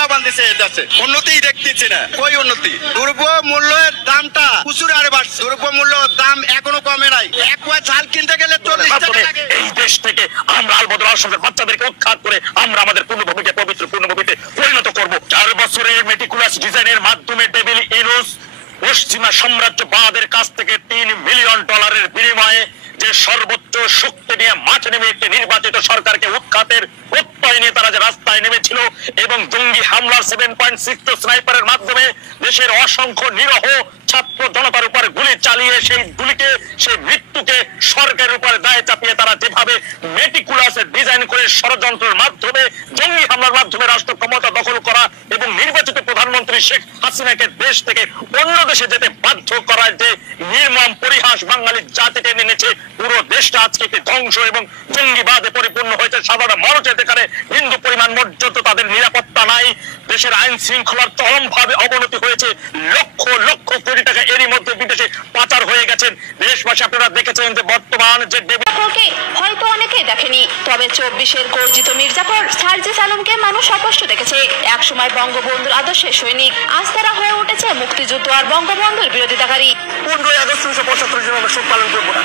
বাধা বাঁধতেছে এই দেশে, উন্নতি দেখতেছি না, কই উন্নতি। দ্রব্য মূল্যের দামটা প্রচুর হারে বাড়ছে, দ্রব্য মূল্য দাম এখনো কমে নাই। এক পোয়া চাল কিনতে গেলে 40 টাকা লাগে। এই দেশ থেকে আমরা আলবদর আশঙ্কার বাচ্চাদেরকে উৎখাত করে আমরা আমাদের পূর্ণভূমিকে পবিত্র পূর্ণভূমিতে পরিণত করব। 4 বছরের মেটিকুলাস ডিজাইনের মাধ্যমে ডেভিল ইনুস পশ্চিমা সাম্রাজ্যবাদের কাছ থেকে $3 মিলিয়ন বিনিময়ে যে সর্বোচ্চ শক্তি নিয়ে মাঠে নেমে একটি নির্বাচিত সরকারকে উৎখাতের প্রত্যয় নিয়ে তারা যে রাস্তায় নেমেছিল এবং জঙ্গি হামলার 7.62 স্নাইপারের মাধ্যমে দেশের অসংখ্য নিরহ ছাত্র জনতার উপর গুলি চালিয়ে সেই গুলিকে, সেই মৃত্যুকে সরকারের উপরে দায় চাপিয়ে তারা যেভাবে মেটিকুলাস ডিজাইন করে ষড়যন্ত্রের মাধ্যমে জঙ্গি হামলার মাধ্যমে রাষ্ট্র ক্ষমতা দখল করা এবং নির্বাচিত প্রধানমন্ত্রী শেখ হাসিনাকে দেশ থেকে অন্য দেশে যেতে বাধ্য করার যে নির্মম পরিহাস বাঙালি জাতিকে এনেছে, পুরো দেশটা আজকে একটি ধ্বংস এবং জঙ্গিবাদে পরিপূর্ণ হয়েছে। সাধারণ মানুষের যেখানে বিন্দু পরিমাণ পর্যন্ত তাদের নিরাপত্তা নাই, দেশের আইন শৃঙ্খলার চরমভাবে অবনতি হয়েছে, লক্ষ লক্ষ কোটি টাকা এরই মধ্যে বিদেশে পাচার হয়ে গেছেন। দেশবাসী আপনারা দেখেছেন যে বর্তমান যে হয়তো অনেকেই দেখেনি, তবে 24-এর গর্জিত মির্জাফর সার্জিস আলমকে মানুষ অস্পষ্ট দেখেছে। একসময় বঙ্গবন্ধুর আদর্শের সৈনিক, আজ তারা হয়ে উঠেছে মুক্তিযুদ্ধ আর বঙ্গবন্ধুর বিরোধিতাকারী। 15ই আগস্ট 1975 জন আমরা শোক পালন করবো না।